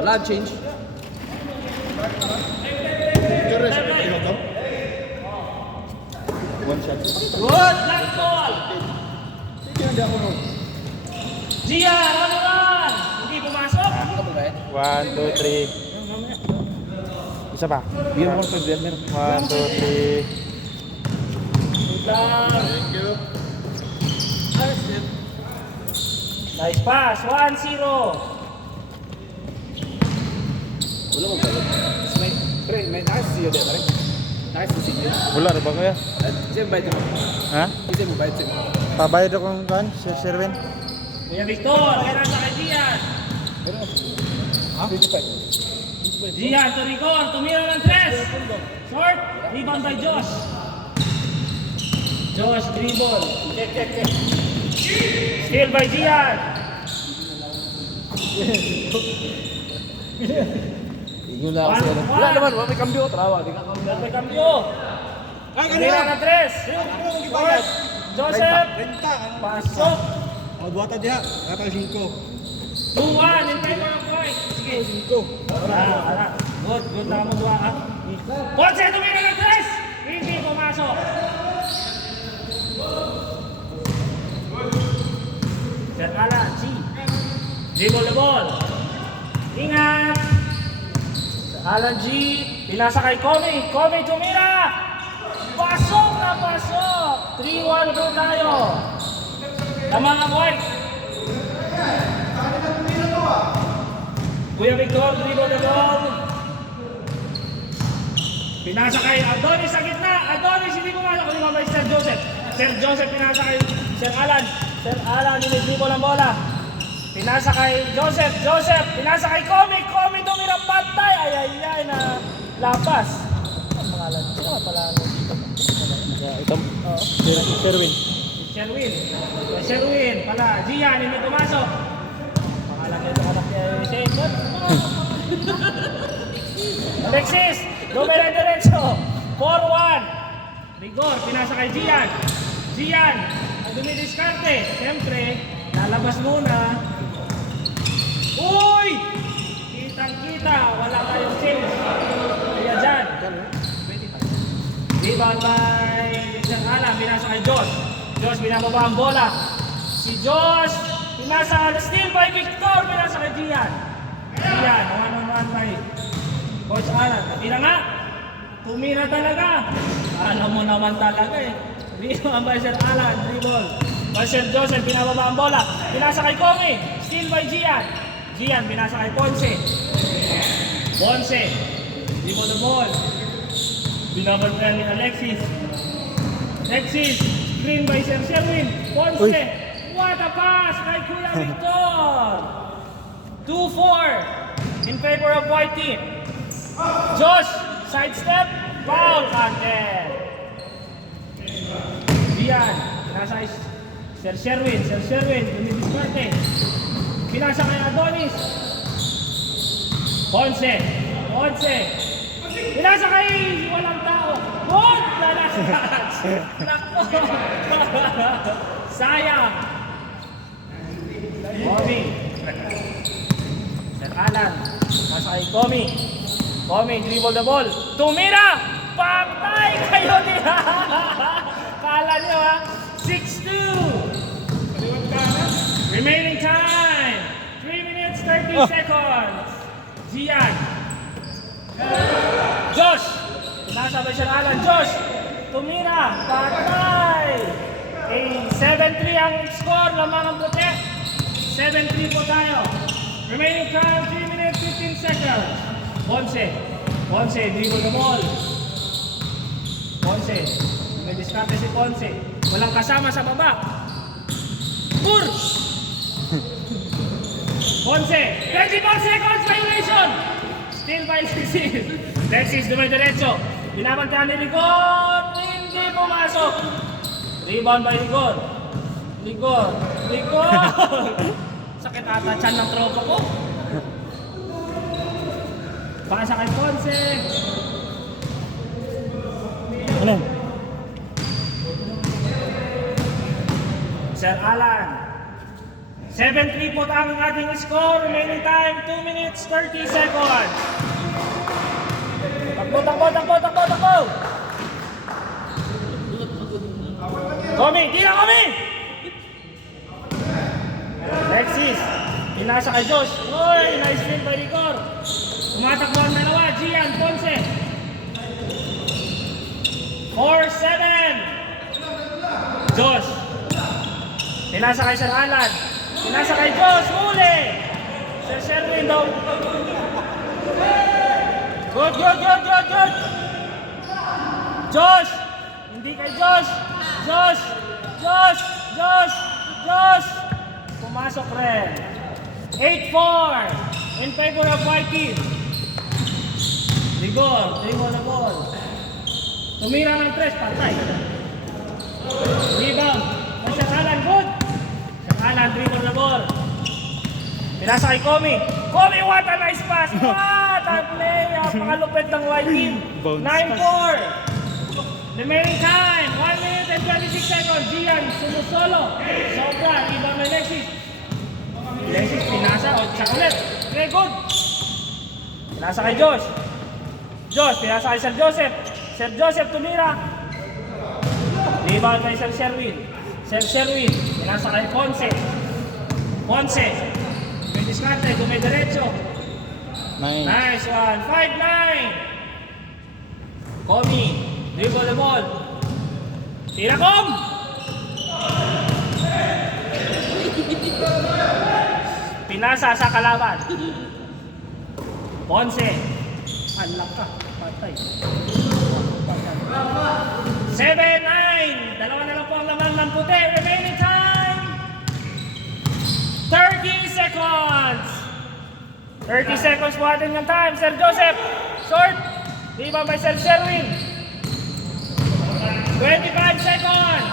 Wala change. One shot. Good, black ball. Sige, hindi ako nun. Gia, run. Hindi pumasok. Hindi ka babayad? 1, 2, 3. Isa pa. Bigyan mo ko ng meron. 1, 2, 3. Thank you. Nice pass, 1-0. Wala mo bayad. Pre, may nakasisiyo din, pre. Nakasisiyo. Wala rin ba kaya? Kasi mo bayad mo. Ha? Kasi mo bayad sa'yo. Pabayad akong kan, Sir Sherwin. Kuya Victor, kaya nasa kay Gian. Ha? 25. Gian to Rigor, tumira ng 3. Short, rebound by Josh. Josh, dribble. Steal by Gian. Yun lang kasi. Wala naman, may kambyo. Trawa, di ka kambyo. May kambyo. Tumira ng 3. Short, Joseph. Pasok. Buwata diha, katang 5. 2-1 in favor of Boy. Sige. 5. Wala. Good na mo dua ha. Ponce, tumira ng 3. Hindi pumasok. Sir Alan, G. Dribble the ball. Ingat. Sir Alan G. Pinasa kay Komi. Komi tumira. Pasok na pasok. 3-1 go tayo. Tama nga White. Kuya Victor, dribble the ball. Pinasa kay Adonis sa gitna. Adonis hindi pumasok. Hindi mabay Sir Joseph. Sir Joseph pinasa kay Sir Alan. Sir Alan dinidribble ang bola. Pinasa kay Joseph. Joseph pinasa kay Komi. Komi tumira patay. Ay na lapas. Ang pangalan. Sino nga pala dito? Ito. Sherwin. Sherwin. Sherwin pala. Gian hindi pumasok. Pangalan nito anak niya Shane. Alexis. Lumera diretso. 4-1. Rigor. Pinasa kay Gian. Gian. Ang dumidiskarte. Siyempre, lalabas muna. Uy! Kitang-kita. Wala tayong change. Kaya dyan. Rebound by Sir Alan. Pinasa kay Josh. Josh, binababa ang bola. Si Josh. Pinasa. Steal by Victor. Pinasa kay Gian. Gian. 1-on-1 by Coach Alan. Tumira nga. Tumira talaga. Alam mo naman talaga eh. Rebound by Sir Alan. Dribble. By Sir Joseph. Pinababa ang bola. Pinasa kay Komi. Steal by Gian. Gian. Pinasa kay Ponce. Ponce. Dribble the ball. Binabantayan ni Alexis. Alexis. Screen by Sir Sherwin. Ponce. Uy. What a pass kay Kuya Victor. 2-4 in favor of white team. Josh, sidestep, foul content. Diyan, pinasa kay Sir Sherwin. Sir Sherwin, dumidiskarte. Pinasa kay Adonis. Ponce. Ponce. Pinasa kay walang tao. Good! Lalasas! Nakpo! Sayang! Komi. Sir Alan. Nasa kay Komi. Komi, dribble the ball. Tumira! Patay kayo niya! Kala niyo ha? 6-2! Remaining time! 3 minutes 30 seconds. Gian. Josh! Nasa ba Sir Alan? Josh! Tumira! Patay! 7-3 ang score ng mga puti. 7-3 po tayo. Remaining time 3 minutes 15 seconds. Ponce. Ponce, dribble the ball. Ponce. May diskarte si Ponce. Walang kasama sa baba. Push! Ponce. 24 seconds violation. Still by Alexis. Alexis dumidiretso. Binabantayan ni Rigor. Hindi pumasok. Rebound by Rigor. Rigor. Rigor. Sakit ata tiyan ng tropa ko. Pasa kay Ponce. Ano? Sir Alan. 7-3 po ang ating score. Remaining time, 2 minutes, 30 seconds. Takbo! Komi! Tira, Komi! Alexis, pinasa kay Josh. Uy, nice win by Rigor. Tumatakbo ang dalawa, Gian, Ponce. 4-7. Josh. Pinasa kay Sir Alan. Pinasa kay Josh, huli! Sir Sherwin daw. Good! Josh! Hindi kay Josh! Josh! Pumasok rin. 8-4 in favor of white team. Rigor, dribble the ball. Tumira ng 3, patay. Rebound. Sir Alan, good. Sir Alan, dribble the ball. Pinasa kay Komi. Komi, what a nice pass! What a play! Napakalupit ng white team. 9-4. Remaining time, 1 minute and 26 seconds. Gian, sumusolo. Sobra, iba may Alexis. Alexis, pinasa. O, siya ulit. Okay, good. Pinasa kay Josh. Pinasa kay Sir Joseph. Sir Joseph, tumira. Rebound kay Sir Sherwin. Pinasa kay Ponce. May diskarte, may derecho. Nice one. 5-9. Komi. Dribble the ball. Tira, Kom! Pinasa sa kalaban. Ponce. Alak ka. Patay. 7-9. Dalawa na lang po ang laman ng puti. Remaining time. 30 seconds. 30 seconds po atin ng time. Sir Joseph. Short. Rebound by Sir Sherwin. 25 seconds.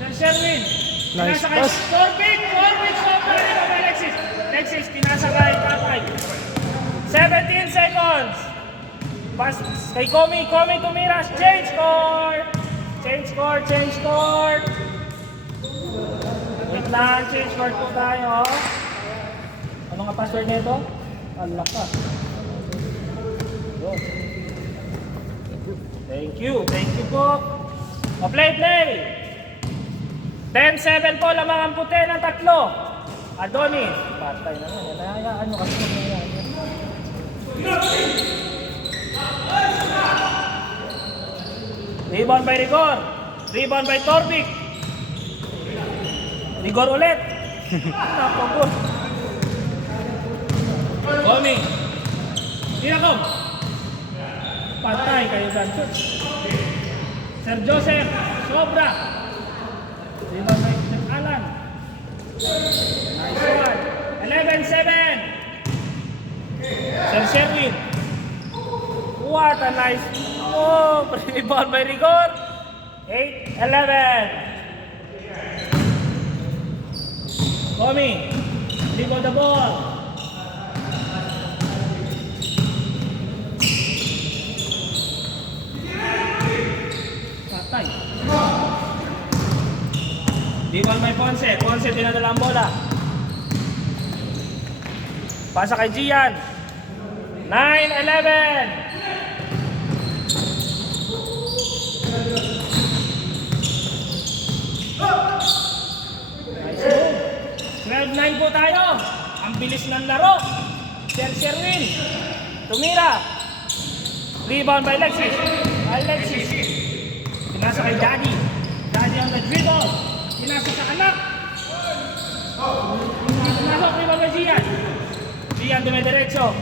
Sir Sherwin. Nice Pinasa kay pass. Corbin. Sobra rin ang Alexis. Pinasa kay Papay. 17 seconds. Pass kay Komi. Tumira. Change score. Wait lang. Change score po tayo. Ano nga password nito? Alak ka. Thank you po. Play! 10-7 po lamang ang puti ng 3. Adonis. Patay na yan. Nahayaan nyo kasi nahayaan nyo. Rebound by Rigor. Rebound by Torvik. Rigor ulit. Napagod. Komi. Tira, Kom. Patay kayo dyan. Sir Joseph, sobra. Rebound by Sir Alan. Nice one. 11-7. Sir Sherwin. What a nice move. Rebound by Rigor. 8-11. Komi. Dribble the ball. Patay. Rebound by Ponce. Ponce dinadala ang bola. Pasa kay Gian. 9-11. Nice move. 12-9 po tayo. Ang bilis ng laro. Sir Sherwin. Tumira. Rebound by Alexis. Pinasa kay Daddy. Daddy on the dribble. Pinasa sa anak. Pinasok, rebound by Gian. Gian dumidiretso.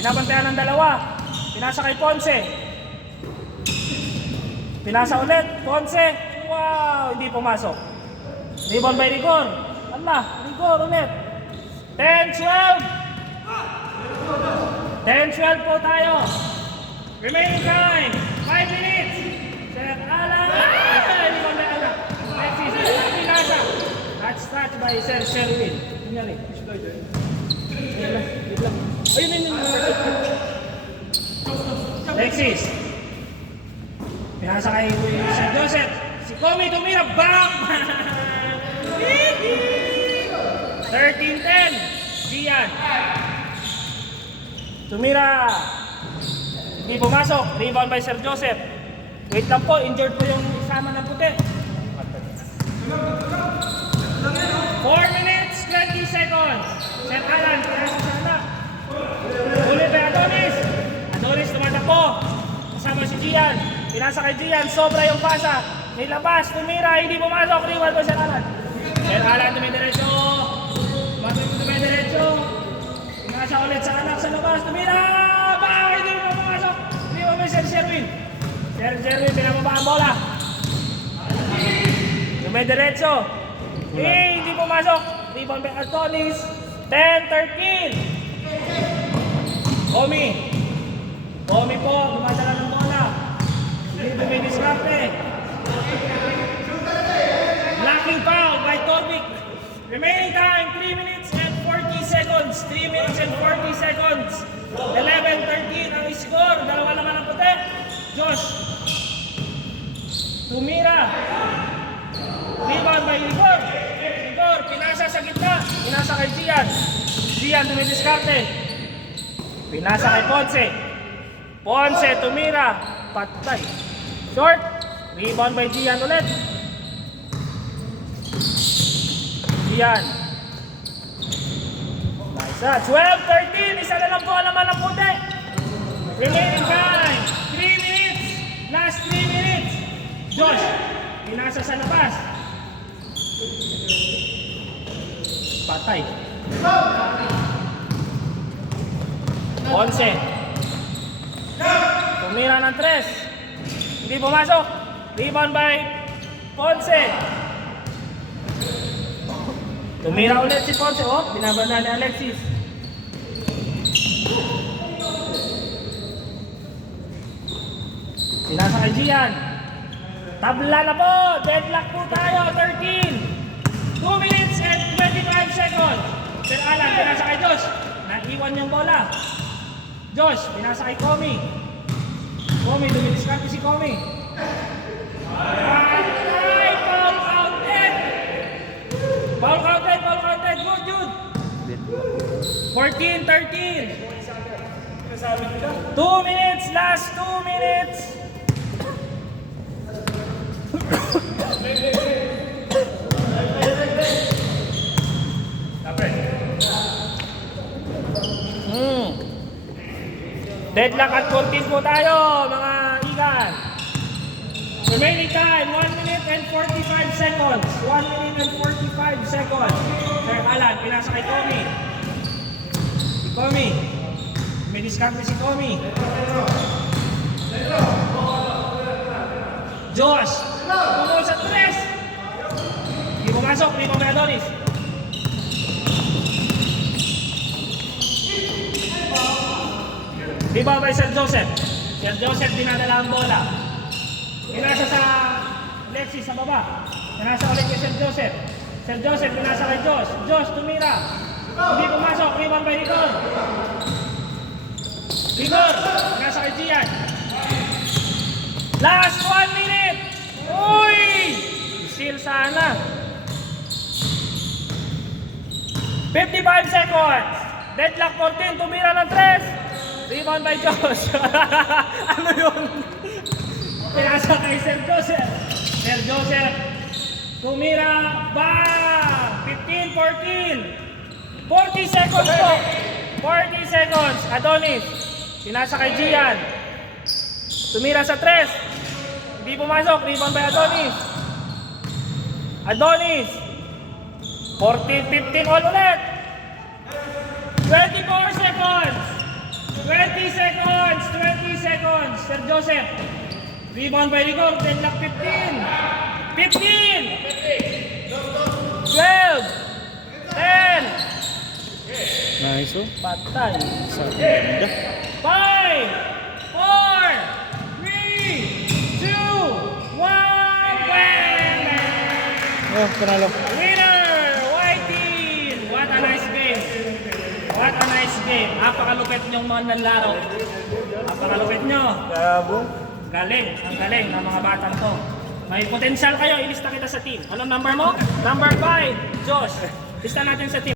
Pinabantayan ng dalawa. Pinasa kay Ponce. Pinasa ulit. Ponce. Wow, hindi pumasok. Rebound by Rigor. Rigor ulit. 10-12. 10-12 po tayo. Remaining time. 5 minutes. Sir Alan. Rebound by Alan. Alexis. Pinasa. Touch by Sir Sherwin. Kunyari. Wait lang. Ayun. Alexis. Pinasa kay Sir Joseph. Si Komi tumira. Bang! 13-10. Gian. Tumira. Hindi pumasok. Rebound by Sir Joseph. Wait lang po, injured po yung isama ng puti. 4 minutes, 20 seconds. Sir Alan, pinasa sana. Ulit by Adonis. Adonis tumatakbo. Kasama si Gian. Pinasa kay Gian, sobra yung pasa. May labas, tumira, hindi pumasok. Rebound by Sir Alan. Sir Alan, tumidiretso. Tumidiretso. Pinasa ulit sa anak sa labas. Tumira! Bakit hindi mo pumasok? Rebound by Sir Sherwin. Sir Sherwin, pinababa ang bola. Tumidiretso. Hindi pumasok. Rebound by Antonis. 10-13. Komi po, dumadala ng bola. Hindi dumidiskarte. Blocking foul by Topic. Remaining time, 3 minutes and 40 seconds. 3 minutes and 40 seconds. 11-13 ang score. Dalawa naman ang puti. Josh. Tumira. Rebound by Igor. Igor, pinasa sa gitna. Pinasa kay Gian. Gian dumidiskarte. Pinasa kay Ponce. Ponce, tumira. Patay. Short. Rebound by Gian ulit. Gian. Nice. 12-13. Isa na lang po naman ang puti. Remaining time. 3 minutes. Last 3 minutes. Josh. Pinasa sa labas. Patay. Ponce. Tumira ng 3. Hindi pumasok. Rebound by Ponce. Tumira ulit si Ponce. Oh, binabanda ni Alexis. Pinasa kay Gian. Tabla na po. Deadlock po tayo. 13. 2 minutes and 25 seconds. Sir Alan, pinasa kay Josh. Naiwan yung bola. Josh, pinasa kay Komi. Komi, dumidiskarte si Komi. Patay! Foul counted! Foul counted! Foul counted! Good, good! 14-13. 2 minutes, last 2 minutes. Deadlock at 14 po tayo, mga igan. Remaining time, 1 minute and 45 seconds. 1 minute and 45 seconds. Sir Alan, pinasa kay Tommy. Si Tommy. May discount si Tommy. Josh. Pumunod sa 3. Hindi pumasok, hindi mo may Adonis. Rebound by Sir Joseph. Sir Joseph dinadala ang bola. Pinasa sa Alexis sa baba. Pinasa ulit kay Sir Joseph. Sir Joseph pinasa kay Josh. Josh tumira. Hindi pumasok. Rebound by Rigor. Rigor. Pinasa kay Gian. Last 1 minute. Uy! Seal sana. 55 seconds. Deadlock 14. Tumira ng 3. Rebound by Josh. Ano yun? Pinasa kay Sir Joseph. Sir Joseph. Tumira. Bang! 15-14. 40 seconds po. 40 seconds. Adonis. Pinasa kay Gian. Tumira sa 3. Hindi pumasok. Rebound by Adonis. Adonis. 14-15 all ulit. 24 seconds. 20 seconds! 20 seconds! Sir Joseph. Rebound by Rigor. Deadlock 15. 15! 12! 10! Nice oh. Patay. Sa ganda. 5! 4! 3! 2! 1! Oh, panalo. Winner! White team! What a nice game! What a nice game! Napakalupit niyong mga nanlaro. Napakalupit niyo. Bravo. Galing, ang galing ng mga batang to. May potensyal kayo, ilista kita sa team. Anong number mo? Number 5, Josh. Lista natin sa team.